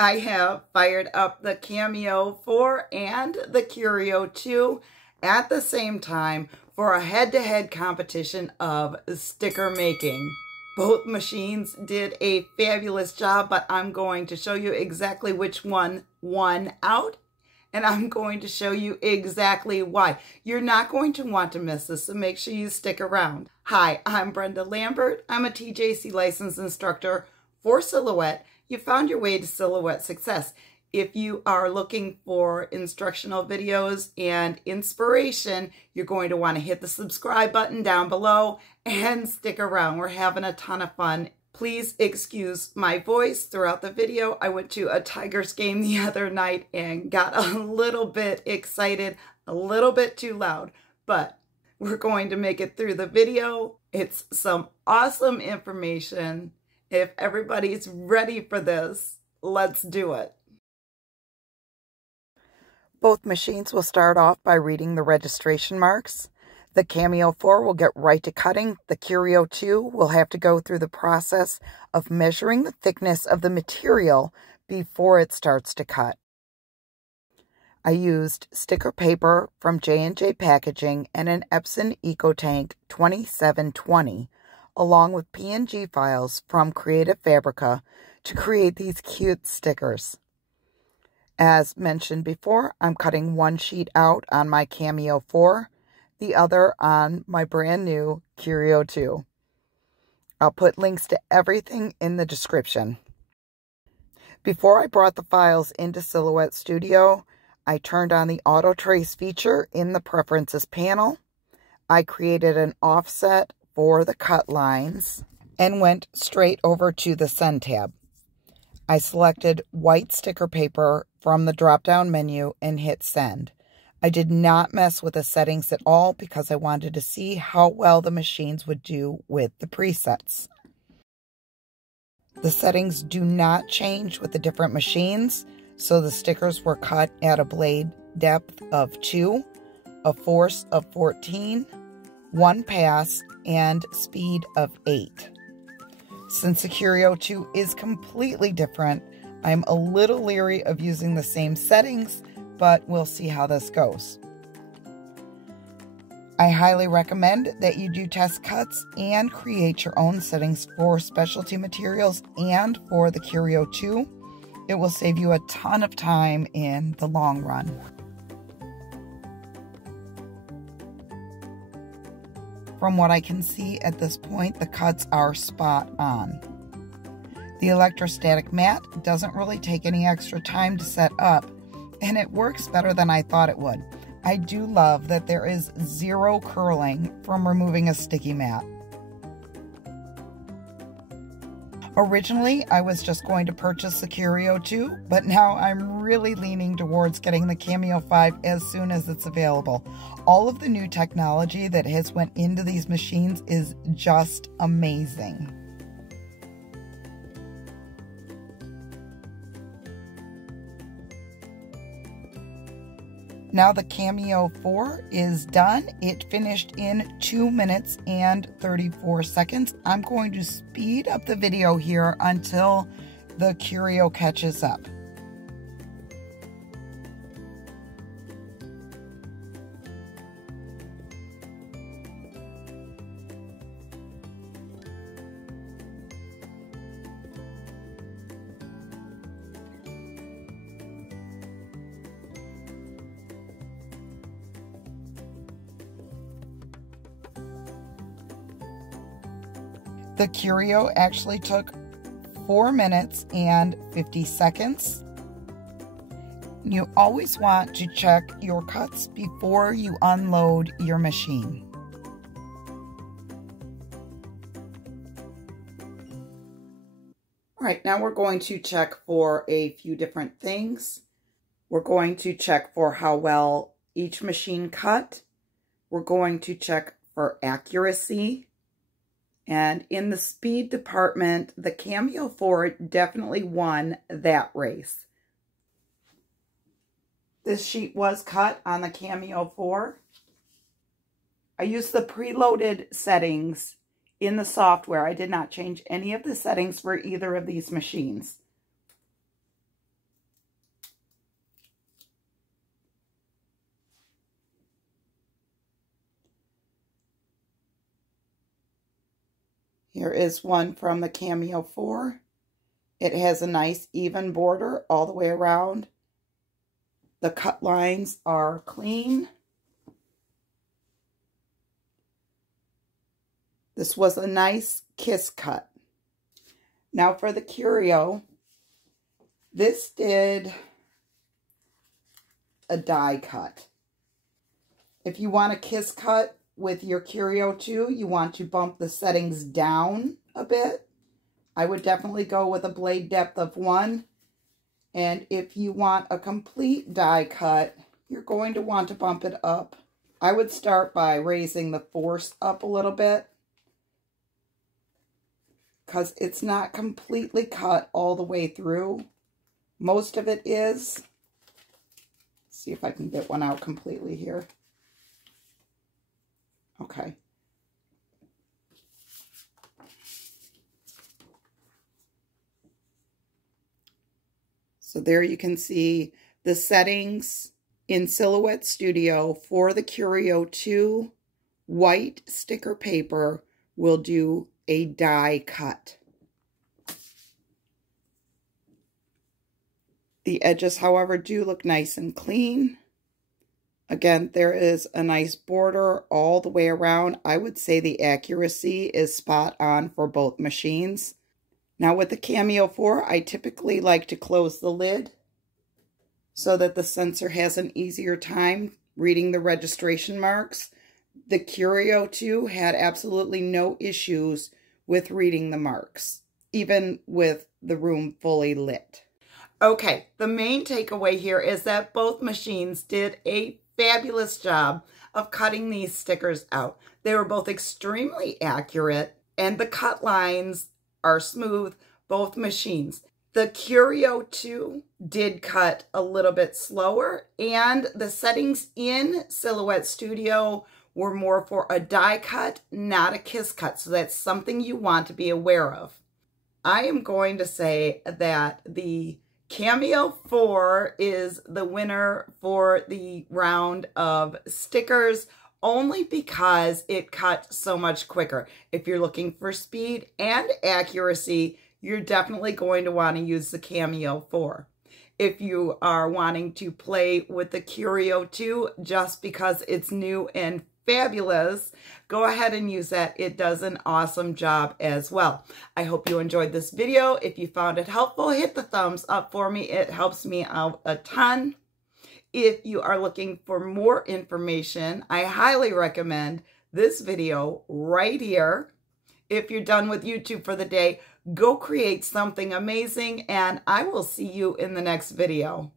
I have fired up the Cameo 4 and the Curio 2 at the same time for a head-to-head competition of sticker making. Both machines did a fabulous job, but I'm going to show you exactly which one won out, and I'm going to show you exactly why. You're not going to want to miss this, so make sure you stick around. Hi, I'm Brenda Lambert. I'm a TJC licensed instructor for Silhouette. You found your way to Silhouette success. If you are looking for instructional videos and inspiration, you're going to want to hit the subscribe button down below and stick around. We're having a ton of fun. Please excuse my voice throughout the video. I went to a Tigers game the other night and got a little bit excited, a little bit too loud, but we're going to make it through the video. It's some awesome information. If everybody's ready for this, let's do it. Both machines will start off by reading the registration marks. The Cameo 4 will get right to cutting. The Curio 2 will have to go through the process of measuring the thickness of the material before it starts to cut. I used sticker paper from J&J Packaging and an Epson EcoTank 2720, along with PNG files from Creative Fabrica to create these cute stickers. As mentioned before, I'm cutting one sheet out on my Cameo 4, the other on my brand new Curio 2. I'll put links to everything in the description. Before I brought the files into Silhouette Studio, I turned on the Auto Trace feature in the Preferences panel. I created an offset for the cut lines and went straight over to the Send tab. I selected white sticker paper from the drop-down menu and hit Send. I did not mess with the settings at all because I wanted to see how well the machines would do with the presets. The settings do not change with the different machines, so the stickers were cut at a blade depth of 2, a force of 14, 1 pass, and speed of 8. Since the Curio 2 is completely different, I'm a little leery of using the same settings, but we'll see how this goes. I highly recommend that you do test cuts and create your own settings for specialty materials and for the Curio 2. It will save you a ton of time in the long run. From what I can see at this point, the cuts are spot on. The electrostatic mat doesn't really take any extra time to set up, and it works better than I thought it would. I do love that there is zero curling from removing a sticky mat. Originally, I was just going to purchase the Curio 2, but now I'm really leaning towards getting the Cameo 5 as soon as it's available. All of the new technology that has went into these machines is just amazing. Now the Cameo 4 is done. It finished in 2 minutes and 34 seconds. I'm going to speed up the video here until the Curio catches up. The Curio actually took 4 minutes and 50 seconds. You always want to check your cuts before you unload your machine. All right, now we're going to check for a few different things. We're going to check for how well each machine cut. We're going to check for accuracy. And in the speed department, the Cameo 4 definitely won that race. This sheet was cut on the Cameo 4. I used the preloaded settings in the software. I did not change any of the settings for either of these machines. Here is one from the Cameo 4. It has a nice even border all the way around. The cut lines are clean. This was a nice kiss cut. Now for the Curio, this did a die cut. If you want a kiss cut with your Curio 2, you want to bump the settings down a bit. I would definitely go with a blade depth of 1. And if you want a complete die cut, you're going to want to bump it up. I would start by raising the force up a little bit, because it's not completely cut all the way through. Most of it is. Let's see if I can get one out completely here. Okay. So there you can see the settings in Silhouette Studio for the Curio 2 white sticker paper will do a die cut. The edges, however, do look nice and clean. Again, there is a nice border all the way around. I would say the accuracy is spot on for both machines. Now with the Cameo 4, I typically like to close the lid so that the sensor has an easier time reading the registration marks. The Curio 2 had absolutely no issues with reading the marks, even with the room fully lit. Okay, the main takeaway here is that both machines did a fabulous job of cutting these stickers out. They were both extremely accurate, and the cut lines are smooth, both machines. The Curio 2 did cut a little bit slower, and the settings in Silhouette Studio were more for a die cut, not a kiss cut. So that's something you want to be aware of. I am going to say that the Cameo 4 is the winner for the round of stickers, only because it cut so much quicker. If you're looking for speed and accuracy, you're definitely going to want to use the Cameo 4. If you are wanting to play with the Curio 2 just because it's new and fabulous, go ahead and use that. It does an awesome job as well. I hope you enjoyed this video. If you found it helpful, hit the thumbs up for me. It helps me out a ton. If you are looking for more information, I highly recommend this video right here. If you're done with YouTube for the day, go create something amazing, and I will see you in the next video.